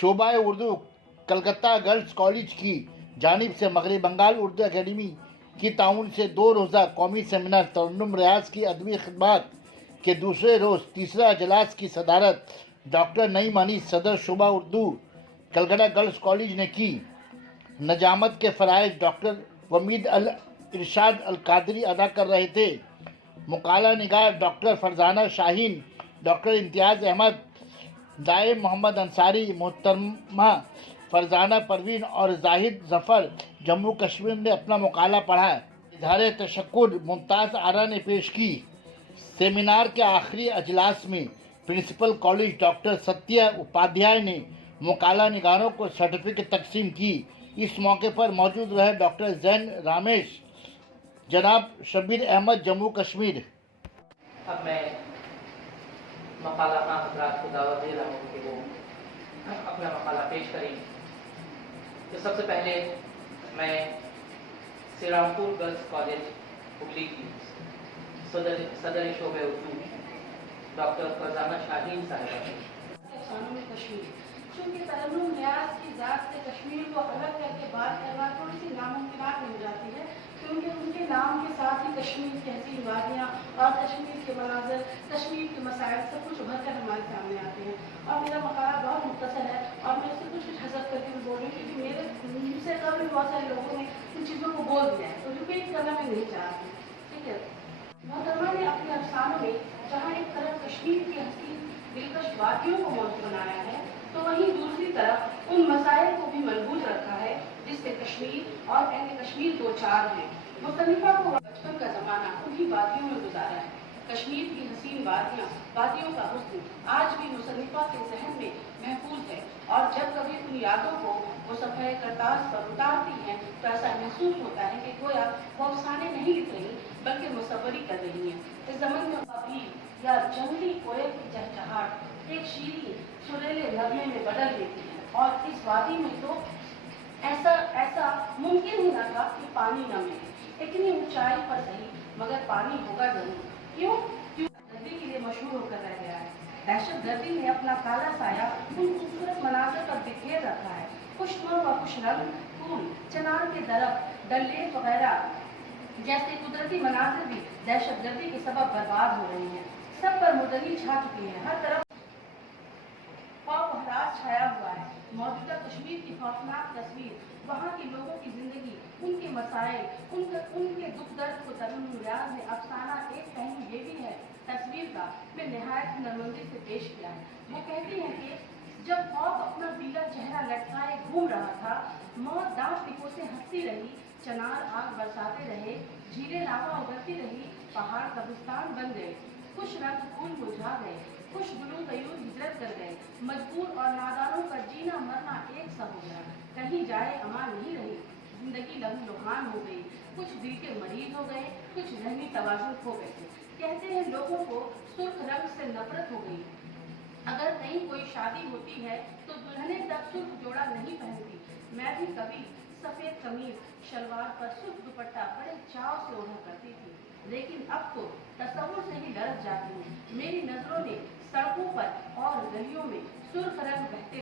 शोबा Urdu Calcutta girls college की जानिब से मगरबी बंगाल उर्दू अकेडमी की ताउन से 2 रोज़ा कौमी सेमिनार तरन्नुम रियाज की अदबी खिदमत के दूसरे रोज़ तीसरा अजलास की सदारत डॉक्टर नईम अनीस सदर शोबा उर्दू कलकत्ता गर्ल्स कॉलेज ने की। नजामत के फ़राइज़ डॉक्टर वमीद अल इरशाद अल कादरी अदा कर रहे थे। मुकाला निगार डॉक्टर फरजाना शाहीन, डॉक्टर इम्तियाज़ अहमद, दाए मोहम्मद अंसारी, मोहतरमा फरजाना परवीन और जाहिद जफ़र जम्मू कश्मीर ने अपना मुकाला पढ़ा। इज़हार तशक्कुर मुमताज़ आरा ने पेश की। सेमिनार के आखिरी अजलास में प्रिंसिपल कॉलेज डॉक्टर सत्य उपाध्याय ने मुकाला निगारों को सर्टिफिकेट तकसीम की। इस मौके पर मौजूद रहे डॉक्टर जैन रामेश, जनाब शबीर अहमद जम्मू कश्मीर। अब मैं मकाला खां हज़रात को दावत दे रहा हूँ कि वो अपना मकाला पेश करें। तो सबसे पहले मैं श्रीरामपुर गर्ल्स कॉलेज हुगली की सदर शोबे उर्दू डॉक्टर फरजाना शाहीन साहिबा में कश्मीर, चूँकि तरन्नुम रियाज की ज़ात से कश्मीर को अलग करके बात करना थोड़ी सी नामुमकिन हो जाती है, क्योंकि उनके नाम के साथ ही कश्मीर की हसीन वादियाँ और कश्मीर के मनाज़र, कश्मीर के मसाइल सब कुछ उभर कर हमारे सामने आते हैं। और मेरा मकाला बहुत मुख्तसर है और मैं उससे कुछ हज़फ करके भी बोल रही हूँ, क्योंकि मेरे मुझसे कभी बहुत सारे लोगों ने इन चीज़ों को बोल दिया है, तो रिपीट करना मैं नहीं चाहती। ठीक है, मोहतरमा ने अपने अफसानों में जहाँ एक तरफ कश्मीर की हसीन दिलकश वादियों को मौजूद बनाया है, तो वहीं दूसरी तरफ उन मसाइल को भी मलबूस रखा है जिससे कश्मीर और अहले कश्मीर दो चार हैं। मुस्तनिफा को बचपन का ज़माना उन्हीं वादियों में गुजारा है। कश्मीर की हसीन वादियाँ, वादियों का हुस्न आज भी मुस्तनिफा के जहन में महफूज है, और जब कभी उन यादों को वो सफ़े करताज पर उतारती हैं तो ऐसा महसूस होता है कि गोया वो अफसाने नहीं लिख रही बल्कि मुसव्वरी कर रही हैं। इस ज़मन में कभी या जंगली कोयल की चहचहाट एक शीरी सुरीले नगमे में बदल देती है, और इस वादी में तो ऐसा मुमकिन ही न था कि पानी न मिले। इतनी ऊंचाई पर सही मगर पानी होगा जरूर। क्यों? गर्दी के लिए मशहूर होकर रह गया है। दहशत गर्दी ने अपना काला साया उन खूबसूरत मनाज़र पर बिखेर रखा है। खुशनुमा व खुश रंग फूल, चनार के दरख्त, डल लेक वगैरह जैसे कुदरती मनाज़िर भी दहशत गर्दी के सबब बर्बाद हो रही हैं। सब पर मुदनी छा चुकी है, हर तरफ खौफ छाया हुआ है। मौजूदा कश्मीर की खौफनाक तस्वीर, वहाँ के लोगों की जिंदगी, उनके मसाइल, उनके दुख दर्द को तरन्नुम रियाज ने अफसाना एक पहलू ये भी है तस्वीर का में निहायत नरमंदी से पेश किया है। वो कहती हैं कि जब खौफ अपना पीला चेहरा लटकाए घूम रहा था, मौत दांत टिको से हंसती रही, चनार आग बरसाते रहे, झीलें लावा उगलती रही, पहाड़ कब्रिस्तान बन गए, खुश रंग फूल मुरझा गए, खुशबुलू तयूर हिजरत कर गए, मजबूर और नादारों का जीना मरना एक सा हो गया, कहीं जाए अमान नहीं रही, जिंदगी लहू लुहान हो गई, कुछ दिल के मरीज हो गए, कुछ रहनी तवाज़ुन खो गए। कहते हैं लोगों को सुर्ख रंग से नफरत हो गई। अगर कहीं कोई शादी होती है तो दुल्हने तक सुर्ख जोड़ा नहीं पहनती। मैं भी कभी सफ़ेद कमीज शलवार पर सुर्ख दुपट्टा बड़े चाव से ओढ़ा करती थी, लेकिन अब तो तस्वुर से ही लरज़ जाती हूँ। मेरी नज़रों ने सड़कों पर और गलियों में सुर्ख रंग